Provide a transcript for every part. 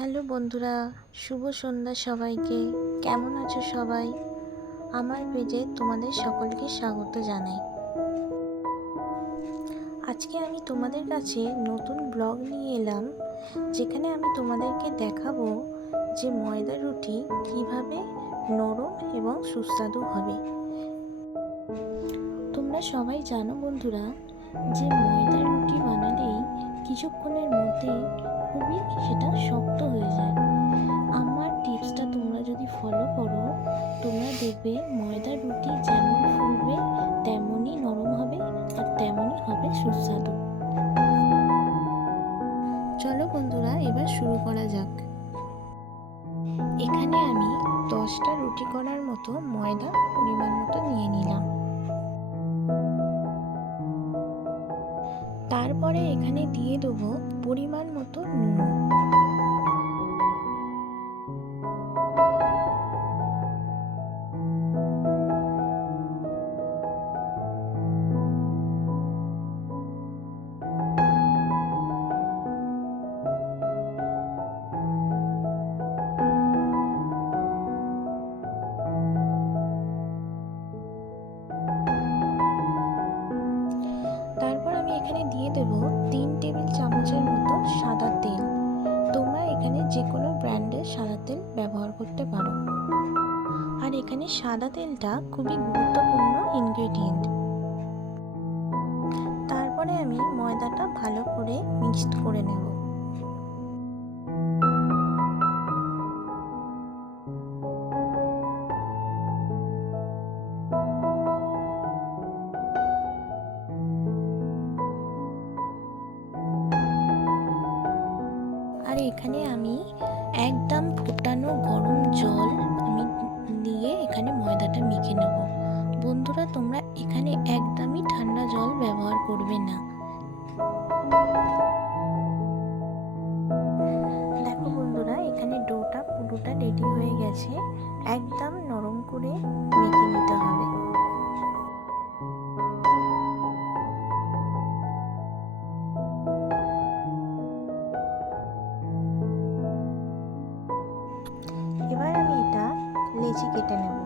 Hello বন্ধুরা, শুভ সন্ধ্যা সবাইকে। কেমন আছো সবাই? আমার পেজে তোমাদের সকলকে স্বাগত জানাই। আজকে আমি তোমাদের কাছে নতুন ব্লগ নিয়ে এলাম, যেখানে আমি তোমাদেরকে দেখাবো যে ময়দার রুটি কিভাবে নরম এবং সুস্বাদু হবে। তোমরা সবাই জানো বন্ধুরা যে ময়দার রুটি বানালেই কিছুক্ষণের মধ্যেই খুবই সেটা শক্ত হয়ে যায়। আমার টিপসটা তোমরা যদি ফলো করো, তোমরা দেখবে ময়দার রুটি যেমন ফুলবে তেমনই নরম হবে আর তেমনই হবে সুস্বাদু। চলো বন্ধুরা, এবার শুরু করা যাক। এখানে আমি 10টা রুটি করার মতো ময়দা পরিমাণ মতো নিয়ে নিলাম। তারপরে এখানে দিয়ে দেবো পরিমাণ মতো নুন। তারপর আমি এখানে দিয়ে দেব 3 টেবিল চামচের মতো সাদা তেল। তোমরা এখানে যে কোনো ব্র্যান্ডের সাদা তেল ব্যবহার করতে পারো। আর এখানে সাদা তেলটা খুবই গুরুত্বপূর্ণ ইনগ্রেডিয়েন্ট। তারপরে আমি ময়দাটা ভালো করে মিক্সড করে নেব। আর এখানে আমি একদম ফোটানো গরম জল আমি দিয়ে এখানে ময়দাটা মেখে নেব। বন্ধুরা, তোমরা এখানে একদমই ঠান্ডা জল ব্যবহার করবে না। দেখো বন্ধুরা, এখানে ডোটা পুরোটা রেডি হয়ে গেছে। একদম নরম করে মেখে নিতে হবে। এবার আমি এটা লেচি কেটে নেব।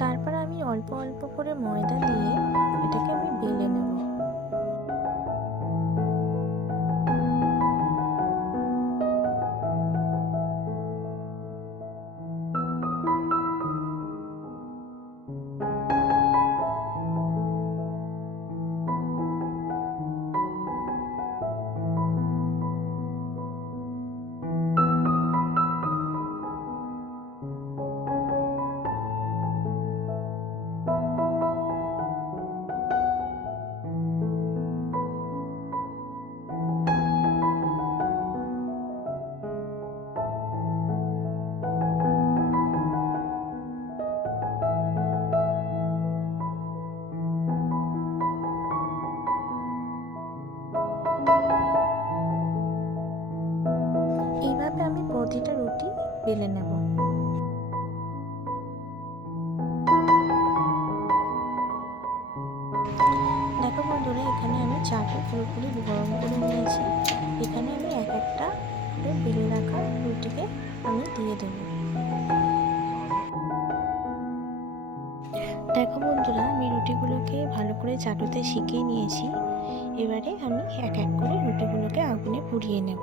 তারপর আমি অল্প অল্প করে ময়দা দিয়ে এটাকে আমি বেলে নেব। বেলে নেব। দেখো বন্ধুরা, এখানে আমি চাটা পুরোপুরি গরম করে নিয়েছি। এখানে আমি এক একটা করে বেলে রাখা রুটিকে আমি দিয়ে দেব। দেখো বন্ধুরা, আমি রুটিগুলোকে ভালো করে চাটুতে শিখিয়ে নিয়েছি। এবারে আমি এক এক করে রুটিগুলোকে আগুনে পুড়িয়ে নেব।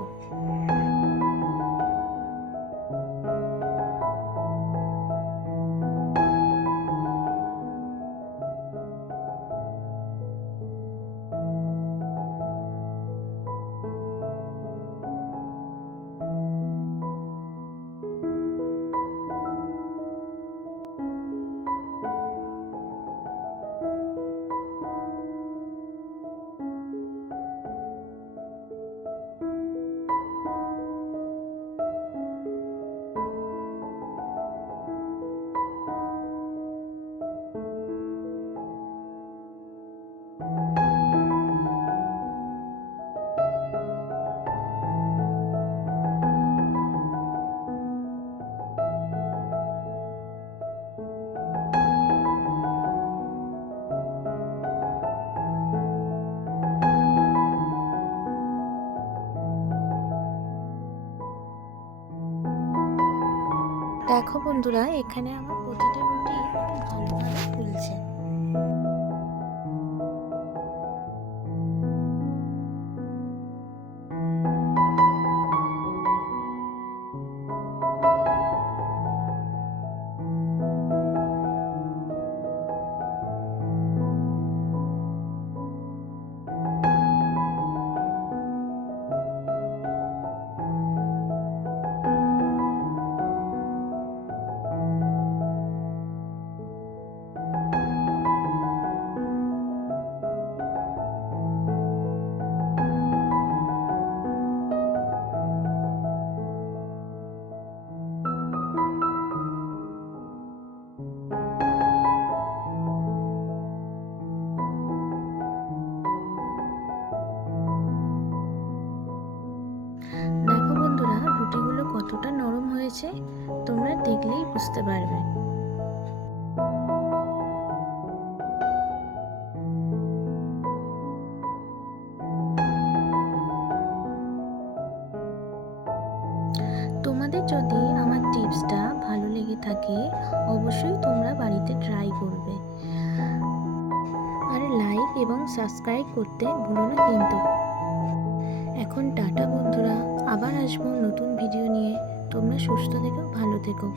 দেখো বন্ধুরা, এখানে আমার প্রতিটা রুটি খুব ভালোভাবে ফুলছে। দেখো বন্ধুরা, রুটিগুলো কতটা নরম হয়েছে তোমরা দেখলেই বুঝতে পারবে। তোমাদের যদি আমার টিপসটা ভালো লেগে থাকে অবশ্যই তোমরা বাড়িতে ট্রাই করবে, আর লাইক এবং সাবস্ক্রাইব করতে ভুলো না কিন্তু। এখন টাটা বন্ধুরা, আবার আসবো নতুন ভিডিও নিয়ে। তোমরা সুস্থ থেকো, ভালো থেকো।